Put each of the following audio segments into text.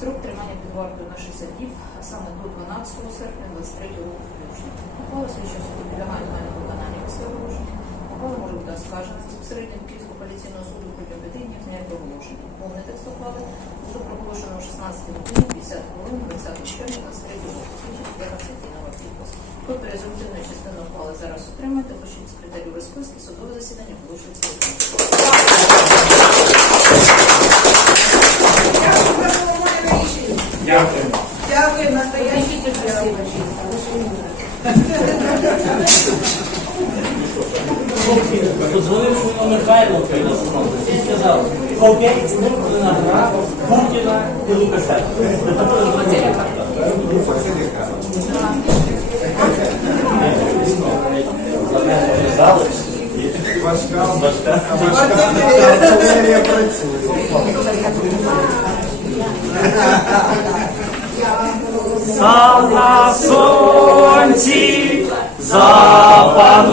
Срок тримання під вартою на 60 діб, а саме до 12 серпня 23 року включно. Ухвала слідчого суду підлягає до мене виконання після оголошення. Ухвала може бути оскаржена за посередньо Київського поліційного суду протягом 5 днів з дня її оголошення. Повний текст ухвали буде проголошено о 16 годині 50 хвилин 20 червня 23 року. Слідчий підлягає нова підпис. Копію результативної частини ухвали зараз отримайте, пишіть секретарю розписки, судове засідання оголошується. Дякую. Дякую, настоящий Подзвонив Шумно Михайло і сказав, копія виноград, Путіна і Лукашенка. Зали. Важка, важка, артилерія сам на сонці, запануєм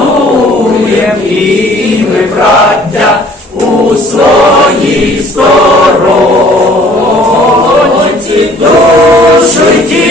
і ми, браття, у своїй сторонці душу ті.